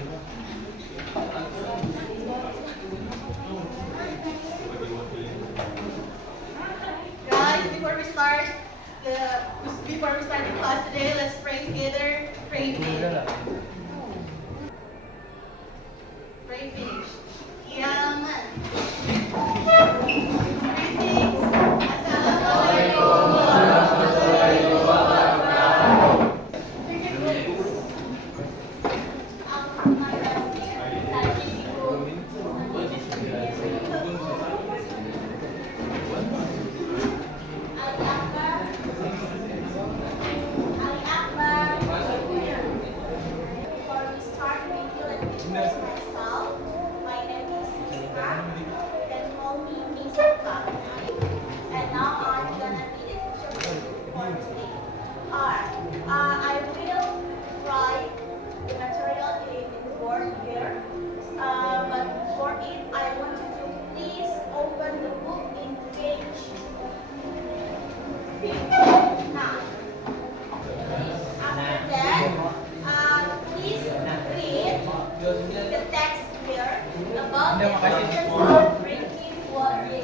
Guys, before we start the class today, let's pray together. Pray together. Pray finish. Yaman. Greetings. Assalamualaikum warahmatullahi wabarakatuh. Myself, my name is Mika, then call me Misaka. And now I'm gonna be the teacher for today. I will write the material in the board here. But for it, I want you to please open the book in page 59. After that, please read the text here about the importance of drinking water.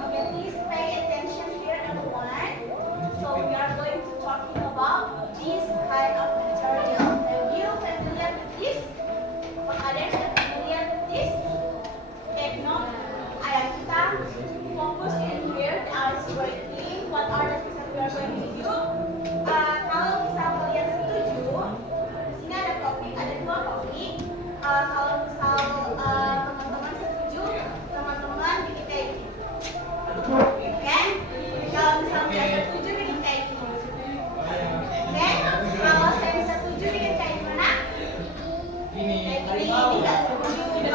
Okay? Please pay attention here, everyone. So we are going to talking about this kind of material. Are you familiar with this? Or others are familiar with this? If not, ayo kita fokus in here. I was writing what are the things that we are going to do. Kalau misal kalian setuju, di sini ada topik, ada dua topik. Kalau misal teman-teman setuju, teman-teman bikin kayak gini. Oke? Kalau misalnya saya setuju bikin kayak gini. Oke? Kalau saya setuju bikin kayak gimana? Ini nggak setuju. Kalau setuju?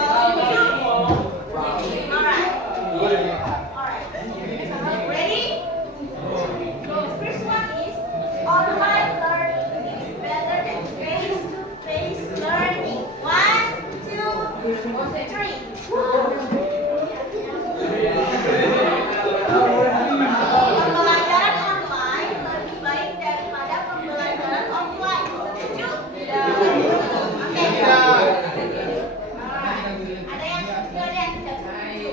Alright. Ready? The first one is online learning is better than face-to-face learning. 1, 2, 3. Pembelajaran online lebih baik daripada pembelajaran offline. Setuju? Oke. Ada yang setuju, ada yang tidak setuju.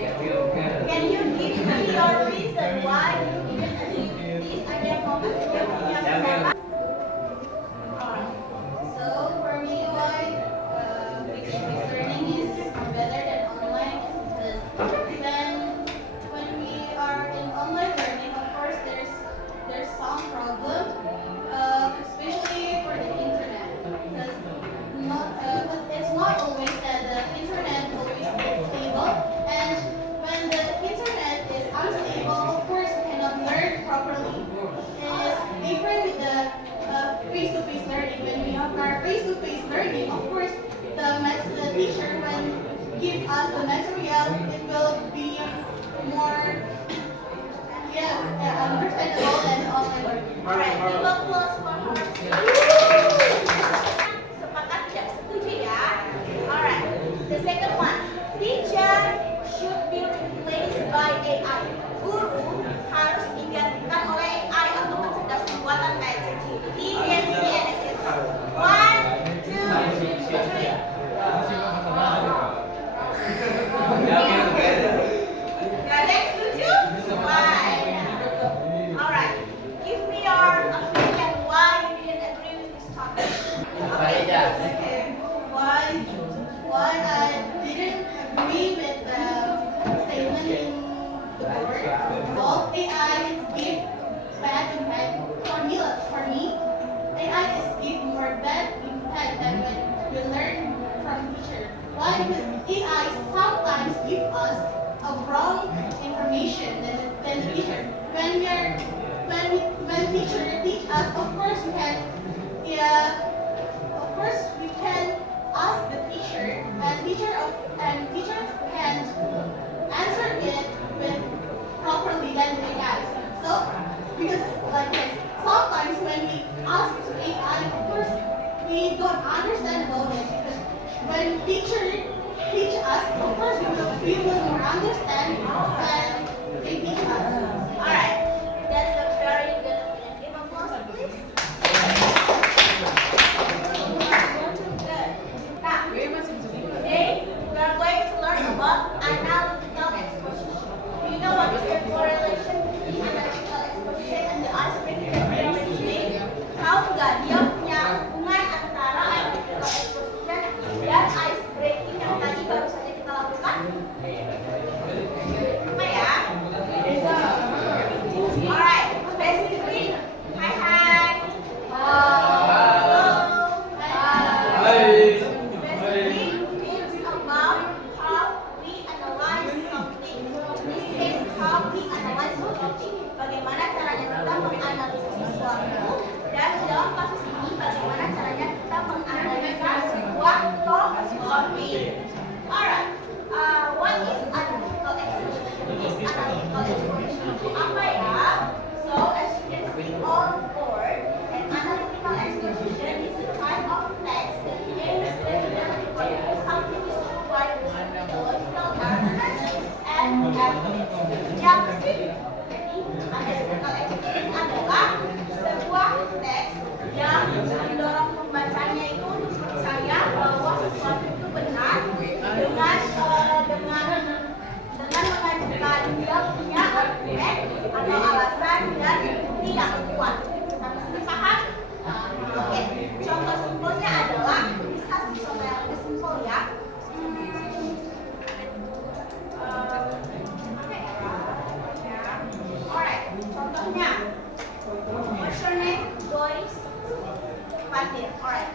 Can you give me your reason why you didn't agree with this? Ada yang mau kasih dia punya pendapat? So for me, why face-to-face learning is better than online is because when we are in online learning, of course, there's some problem, especially for the internet, because it's not always that the internet always is stable, and when the internet is unstable, of course, we cannot learn properly. It is different with the face-to-face learning. When we are face-to-face learning, of course, the teacher when give us the material, it will be more understandable than online learning. Alright, give applause for her. Sepakat tidak setuju ya? Alright, the second one. Teacher should be replaced by AI. Guru harus digantikan oleh AI untuk mencegah buatan kayak ChatGPT, DeepSeek, etc. 1, 2, 3. Gak ada yang setuju? Why? Alright, give me your opinion why you didn't agree with this topic. Okay. Why I didn't agree with the statement in the board. All AI is give bad impact for me. AI is give more bad impact than when we learn from teacher. Why? Because AI sometimes give us information than the teacher. When teacher teach us, of course we can, of course we can ask the teacher, and teacher can answer it with properly than they ask. So because like this, sometimes when we ask to AI, of course we don't understand about it, because when teacher teach us, of course we will more understand when they teach us. Alright, that's a very good opinion. Give applause, please. Good. Now, today we are going to learn about analytical exposition. Do you know what is the correlation between analytical exposition and the icebreaker theory? Tahu nggak dia punya hubungan antara analytical exposition dan ice breaking yang tadi baru saja kita lakukan? Apa ya? Alright, basically, hi. Basically, it's about how we analyze something. In this case, how we analyze something. Bagaimana caranya kita menganalisis sesuatu, dan dalam kasus ini bagaimana caranya kita menganalisa sebuah topik. Alright, what is analytical exposition? Analytical exposition itu apa ya? So as you can see on board, an analytical exposition is a kind of text that aims to identify something is required theological arguments and evidence. Yang sih, jadi analytical exposition adalah sebuah teks yang mendorong pembacanya itu untuk percaya bahwa sesuatu itu benar dengan mengajukan dia punya argumen atau alasan dan bukti yang kuat. Sampai sini paham? Oke. Contoh simpelnya adalah, bisa kasih contoh yang lebih simpel ya. Alright, contohnya, what's your name, boys? Fatir. Alright.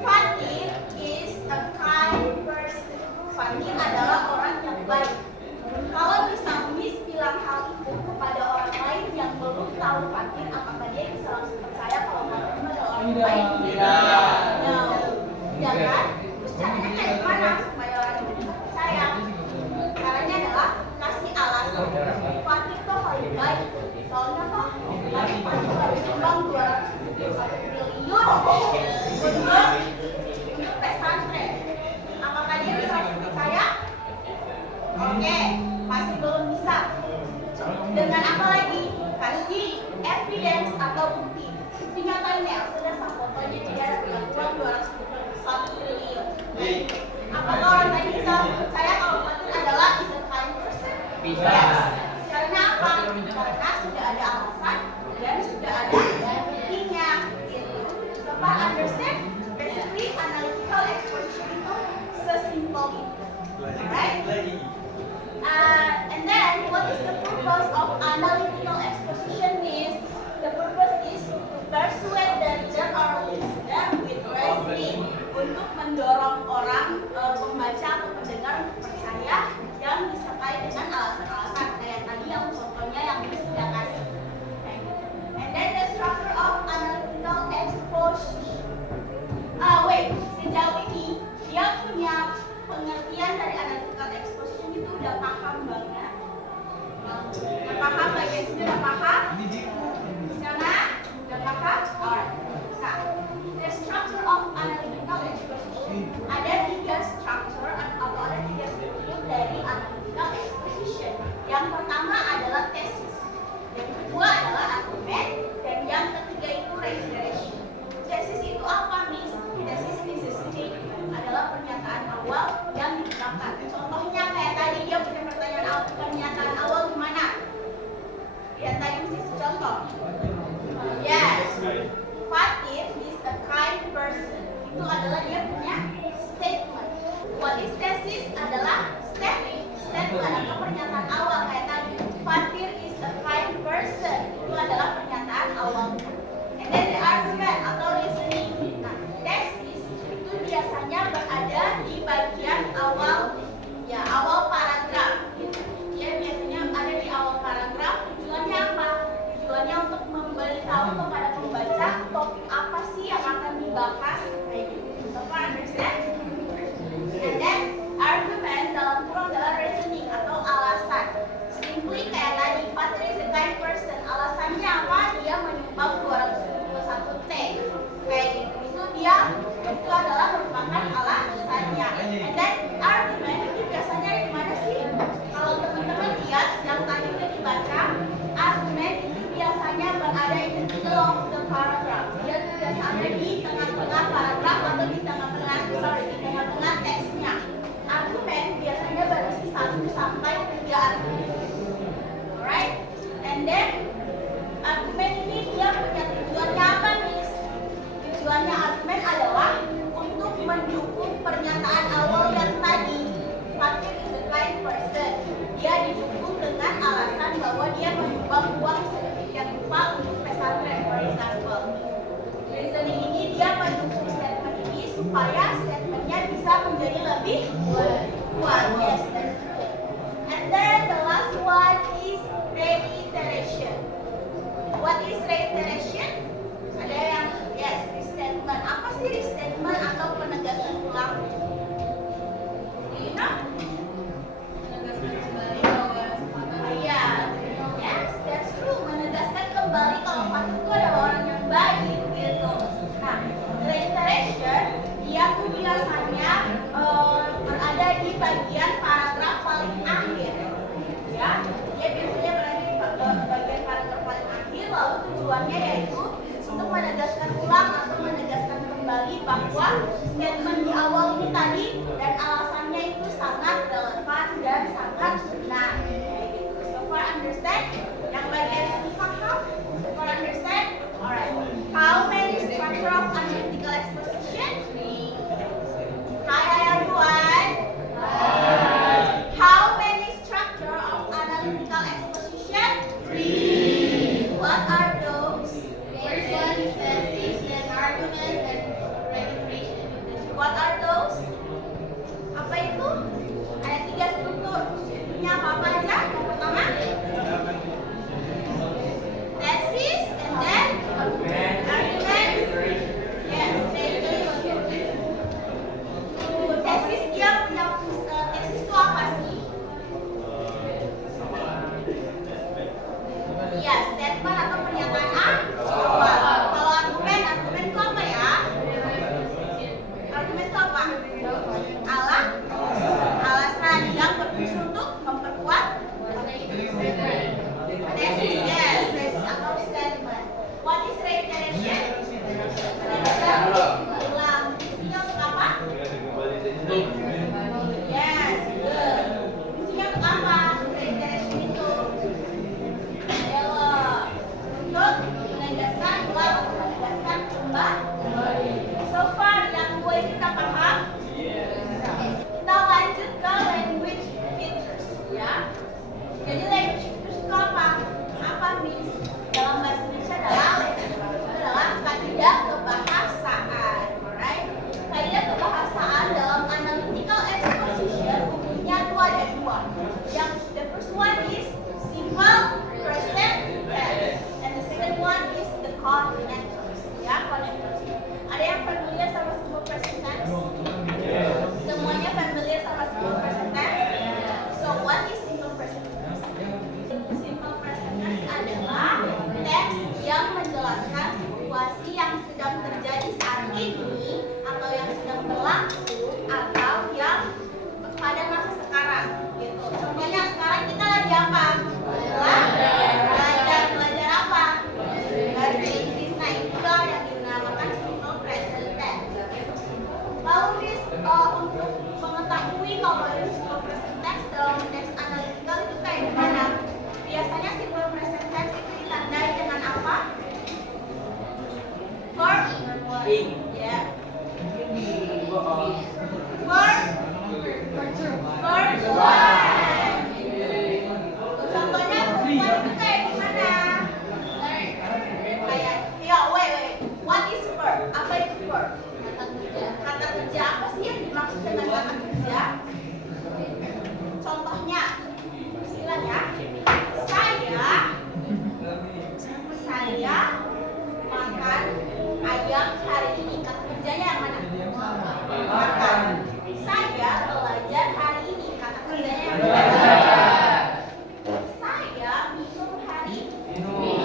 Fatir is a kind person. Fatir adalah orang yang baik. Kalau bisa Miss bilang hal itu kepada orang lain yang belum tahu Fatir, apakah dia bisa langsung percaya kalau Fatir itu adalah orang yang baik? No. Ya kan? Terus caranya kayak gimana supaya orang itu bisa percaya? Caranya adalah kasih alasan. Fatir itu paling baik. Soalnya toh, Fatir harus sumbang 271 triliun untuk pesantren. Apakah dia bisa langsung percaya? Oke, masih belum bisa. Dengan apa lagi? Kasih evidence atau bukti. Buktinya tanya, sudah sah fotonya dia dengan uang 271 triliun. Apakah orang tadi bisa percaya kalau Fatir adalah is a kind person? Yes. Karena apa? Karena sudah ada alasan dan sudah ada buktinya. So far understand? Basically, analytical exposition itu sesimpel itu. Alright? And then, what is the purpose of analytical exposition is? The purpose is to persuade the reader or listener with reasoning, untuk mendorong orang pembaca atau pendengar untuk percaya yang disertai dengan alasan-alasan kayak tadi yang contohnya yang sudah kasih. Okay. And then the structure of analytical exposition. Sejauh ini dia punya pengertian dari analytical exposition itu udah paham banget. Udah paham bagian sini, udah paham? Sana? Udah paham? Alright. Nah, the structure of analytical exposition. Ada 3 structure atau ada 3 struktur dari analytical exposition. Yang pertama adalah tesis, yang kedua adalah argumen, dan yang ketiga itu reiteration. Tesis itu apa, Miss? Tesis is a statement, adalah pernyataan awal yang diungkapkan. Contohnya kayak tadi dia punya pernyataan awal gimana? Lihat tadi mesti contoh. Yes, Fatir is a kind person. Itu adalah dia punya statement. What is thesis? Adalah statement atau pernyataan awal kayak tadi. Fatir is a kind person. Itu adalah pernyataan awal. And then the argument atau reasoning. Nah, thesis itu biasanya berada di bagian awal, ya awal paragraf. dia menyumbang uang sedemikian rupa untuk pesantren, for example. Reasoning ini dia mendukung statement ini supaya statementnya bisa menjadi lebih kuat. Yes, that's good. And then the last one is reiteration. What is reiteration? Ada yang yes, restatement. Apa sih restatement atau penegasan ulang? Do you know? Menegaskan kembali bahwa Iya, yes, that's true. Menegaskan kembali kalau Fatur itu adalah orang yang baik gitu. Nah, reiteration dia tuh biasanya berada di bagian paragraf paling akhir, ya. Dia biasanya berada di bagian paragraf paling akhir, lalu tujuannya yaitu untuk menegaskan ulang atau menegaskan kembali bahwa statement di awal ini tadi dan alasannya itu sangat relevan dan sangat benar. So far understand? Yang bagian ini paham? So far understand? Alright. How many structure of analytical exposition? Hi everyone. How many structure of analytical exposition? 3. What are those? first one is thesis, then arguments, and reiteration. What are those? Apa itu? Ada 3 struktur. Strukturnya apa aja? Yang pertama, thesis, and then arguments. Yes, thesis dia punya tesis itu apa sih? Iya, statement atau pernyataan awal. Kalau argumen itu apa ya? Argumen itu apa? Alasan yang berfungsi untuk memperkuat tesis. Yes, tesis atau statement. What is reiteration? Ulang. Fungsinya untuk apa? Yes, good. Fungsinya untuk apa? Reiteration itu untuk menegaskan ulang atau menegaskan kembali. So far yang gue kita paham. Kita lanjut ke language features, ya. Jadi language features itu apa? Apa means? Dalam bahasa Indonesia adalah kaidah kebahasaan, alright? Kaidah kebahasaan dalam analytical exposition umumnya itu ada 2. Yang the first one is simple present tense, and the second one is the connectors, ya, connectors. Ada yang familiar sama simple present tense? Semuanya familiar sama simple present tense? So what is simple present tense? Simple present tense adalah teks yang menjelaskan situasi yang sedang terjadi saat ini atau yang sedang berlangsung atau yang pada masa sekarang gitu. Contohnya sekarang kita lagi apa? Belajar apa? Bahasa Inggris. Nah, itu yang dinamakan simple present tense. Lalu untuk mengetahui kalau itu simple present tense dalam teks analytical itu kayak gimana? Biasanya simple present tense itu ditandai dengan apa? Verb. Ya. Verb one. Contohnya perempuan itu kayak gimana? Kayak, wait. What is verb? Apa itu verb? Kata kerja. Apa sih yang dimaksud dengan kata kerja? Contohnya, istilahnya, saya makan ayam hari ini. Kata kerjanya yang mana? Makan. Saya belajar hari ini. Kata kerjanya yang mana? Saya minum hari ini.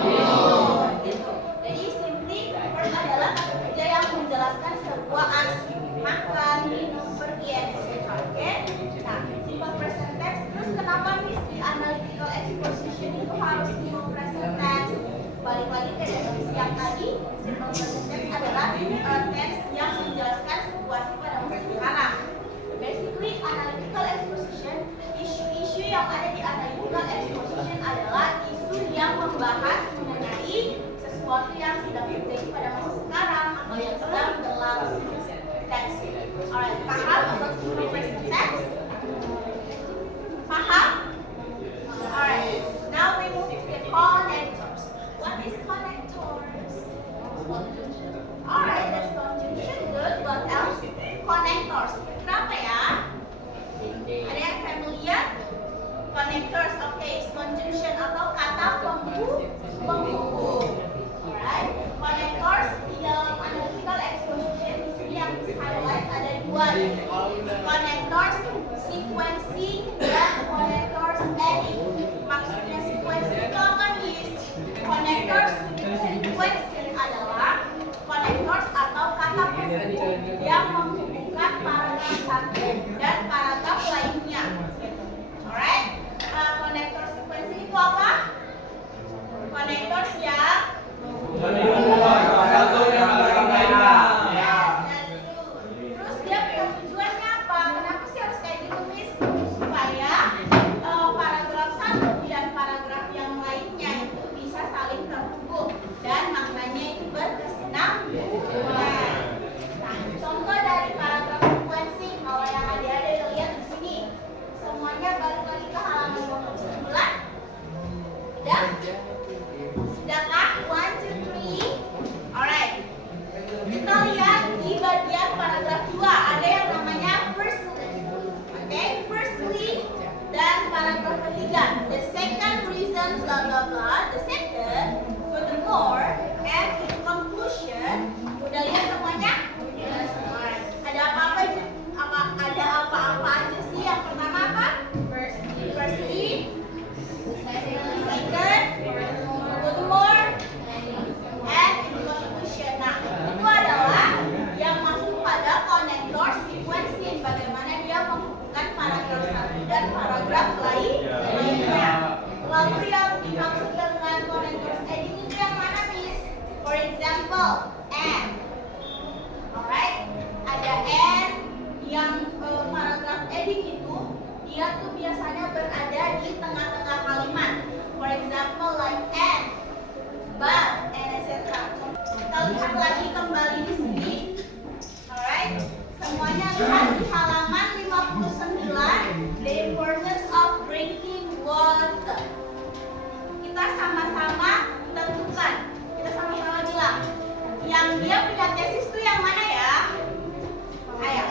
Gitu. Jadi simply verb adalah kata kerja yang menjelaskan sebuah aksi. Makan, minum, pergi, etc. Oke? Nah, simple present tense. Terus kenapa di analytical exposition itu harus simple present tense? Balik lagi ke definisi yang tadi, simple present tense adalah tense yang menjelaskan situasi pada masa sekarang. Basically, analytical exposition, isu-isu yang ada di analytical exposition adalah isu yang membahas mengenai sesuatu yang sedang terjadi pada masa sekarang atau yang sedang berlangsung. That's it. Alright, paham untuk simple present tense? Paham? Alright, now we move to Connectors, oke, conjunction atau kata penghubung. Alright, connectors di dalam analytical exposition di sini yang highlight ada dua, connectors sequencing dan connectors adding. Maksudnya sequencing itu apa nih? Connectors sequencing adalah connectors atau kata penghubung yang menghubungkan paragraf satu dan paragraf lainnya. Alright, connector sequencing itu apa? Connectors yang terus dia punya tujuannya apa? Kenapa sih harus kayak gitu, Miss? Supaya paragraf satu dan paragraf yang lainnya itu bisa saling terhubung dan maknanya itu berkesinambungan. Nah, contoh dari paragraf sequencing kalau yang adik-adik lihat di sini, semuanya balik lagi ke halaman 29. Ya? Sudahkah? 1, 2, 3. Alright. Kita lihat di bagian paragraf 2 ada yang namanya firstly. Oke, firstly dan paragraf ketiga. The second reason bla bla bla. The second, furthermore, and in conclusion. Udah lihat semuanya? Yes. Alright. Ada apa-apa aja sih? Yang pertama apa? Firstly, second, furthermore, and in conclusion. Nah, itu adalah yang masuk pada connector sequencing. Bagaimana dia menghubungkan paragraf satu dan paragraf lainnya. Lalu yang dimaksud dengan connector adding itu yang mana, Miss? For example, and. Alright, ada and yang paragraf adding itu dia tuh biasanya berada di tengah-tengah kalimat. For example, like and, but, and etc. Kita lihat lagi kembali di sini. Alright, semuanya lihat di halaman 59. The importance of drinking water. Kita sama-sama tentukan. Kita sama-sama bilang. Yang dia punya tesis itu yang mana ya? Ayo.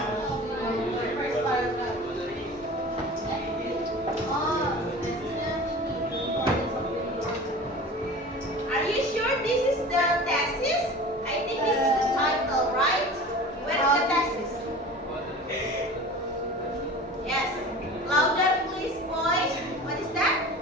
Are you sure this is the thesis? I think this is the title, right? Where's the thesis? Yes. Louder please, boys. What is that?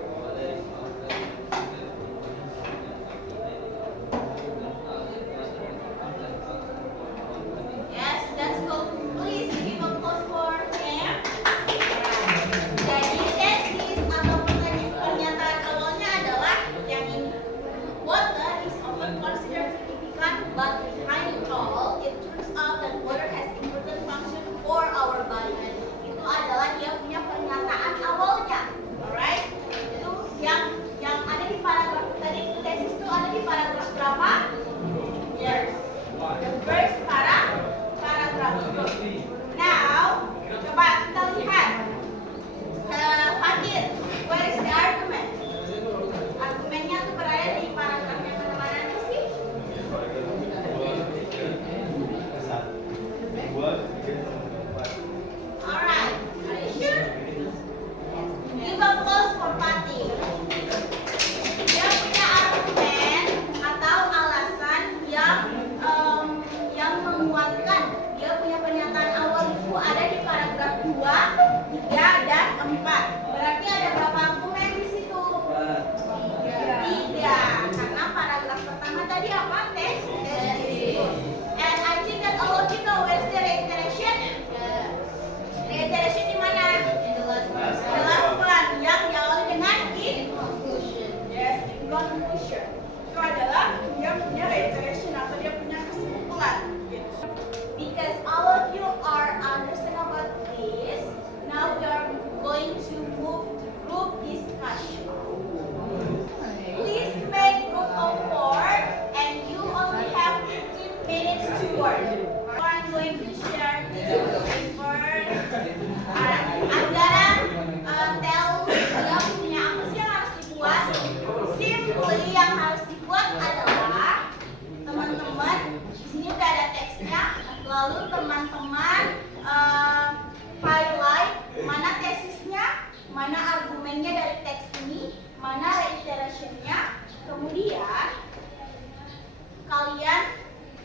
learningnya dari teks ini, mana reiteration-nya. Kemudian kalian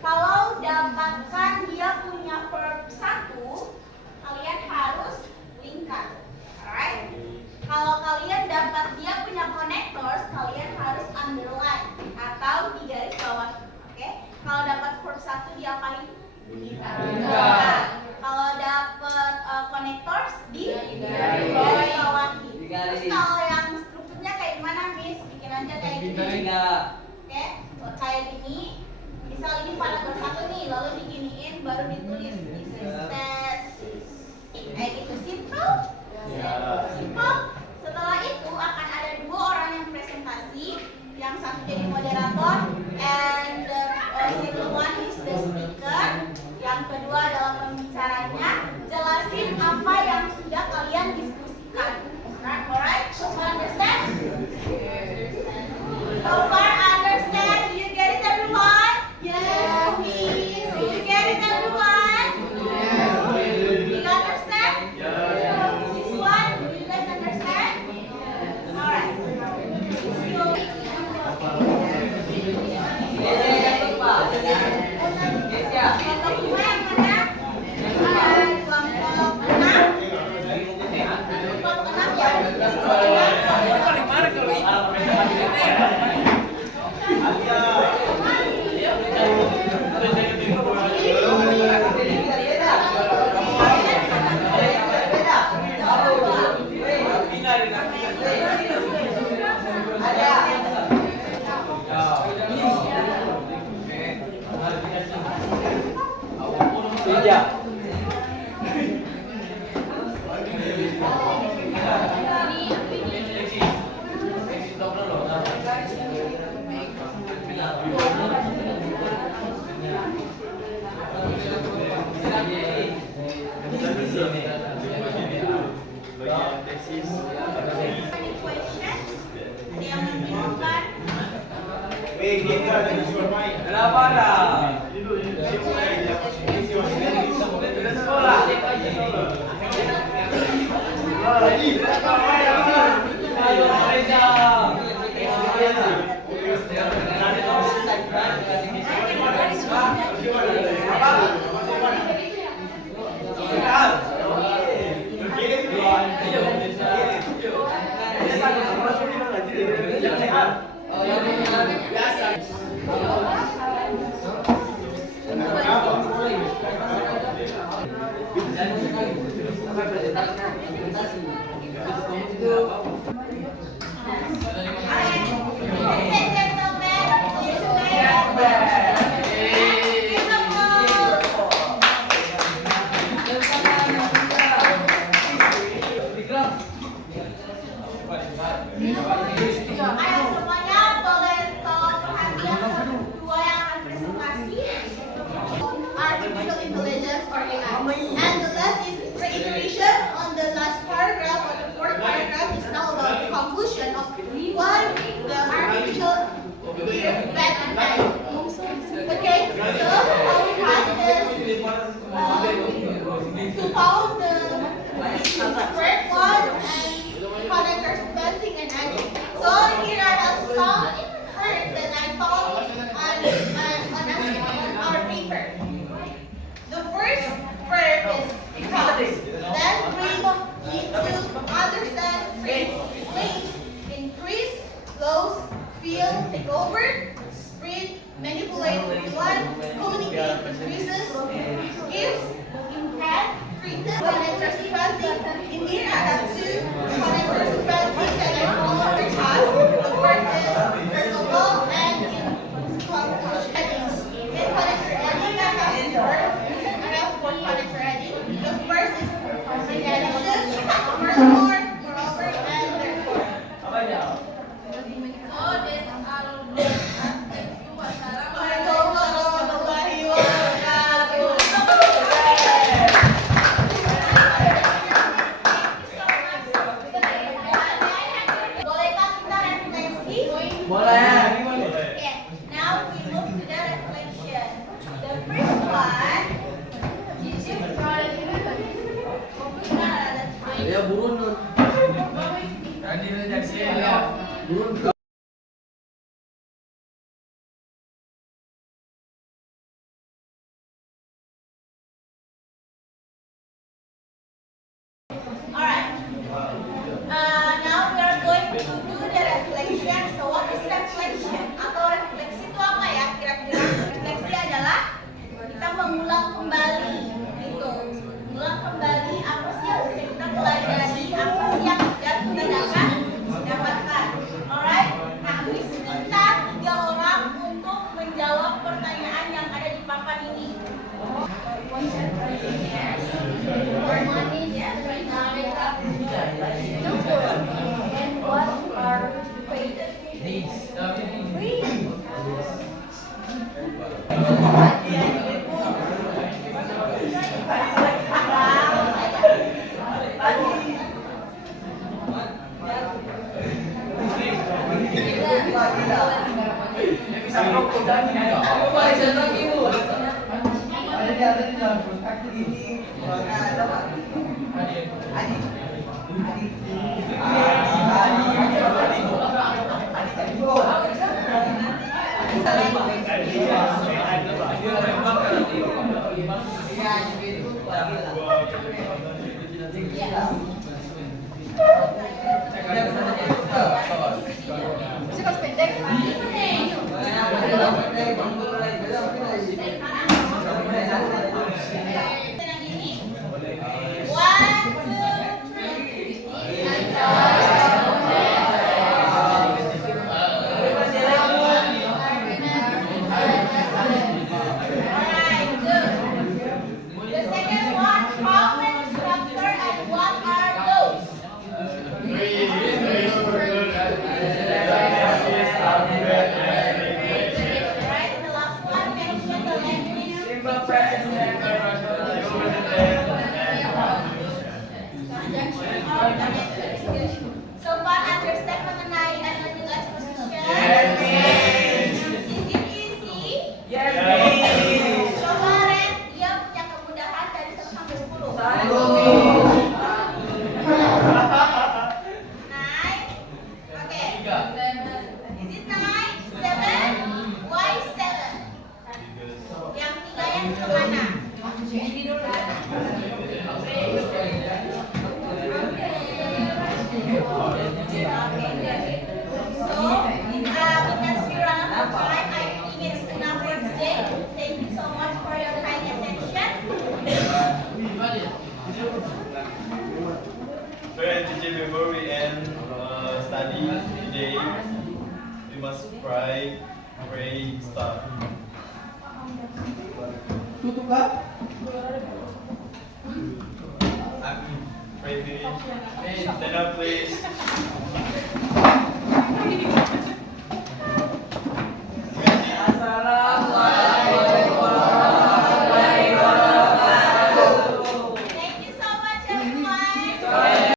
kalau dapatkan dia punya verb 1, kalian harus lingkar. Alright? Kalau kalian dapat dia punya connectors, kalian harus underline atau di garis bawah. Oke? Kalau dapat verb 1 diapain? Lingkar. Kalau dapat connectors di garis bawahi. Terus kalau yang strukturnya kayak gimana, Miss? Bikin aja kayak gini. Oke? Kayak gini. Misal ini paragraf 1 nih, lalu diginiin baru ditulis this is thesis. Kayak gitu, simple? Simple. Setelah itu akan ada 2 orang yang presentasi, yang satu jadi moderator and the second one is the speaker. Yang kedua adalah pembicaranya, jelasin apa yang sudah kalian diskusikan. Alright? Understand? So far understand? Do you get it, everyone? Yes, please. Do you get it, everyone? Do you understand? This one, do you guys understand? Alright. Kelompok 2 yang mana? Kelompok 6. Kelompok 6 ya? Ayo semuanya boleh tolong perhatian dua yang akan presentasi. Artificial intelligence or AI. And the last is reiteration on the last paragraph or the fourth paragraph is now about the conclusion of why the artificial is bad and bad. Okay, so our task is to found the correct one and connector sequencing and adding. So here I have some words that I found on our paper. The first verb is become, then bring, lead to, understand, phrase, place, increase, close, feel, take over, spread, manipulate, plan, communicate, increases, gives, impact, treated, connector sequencing. In here I have 2 connector sequencing that I follow every task. The first is personal and in conclusion. In connector adding I have 4 connector adding. The first is in addition, furthermore, moreover, and therefore. Bolehkah kita refleksi? Boleh. Okay, now we move to the reflection. The first one, did you try Ya burun nun. Alright. Now we are going to do the reflection. So what is reflection? Atau refleksi itu apa ya kira-kira? Refleksi adalah kita mengulang kembali gitu. Mengulang kembali apa sih yang sudah kita pelajari, apa sih yang sudah kita dapatkan. Alright. Nah, Miss minta 3 orang untuk menjawab pertanyaan yang ada di papan ini. Yes. And what are faith? So far understand mengenai analytical exposition? Yes, Is it easy? Yes, Coba Ren, dia punya kemudahan dari 1 sampai 10. Nine. Oke. Is it 9? 7? Why 7? Yang 3 yang kemana? Before we end study today, we must pray, start. Pray finish. Stand up, please.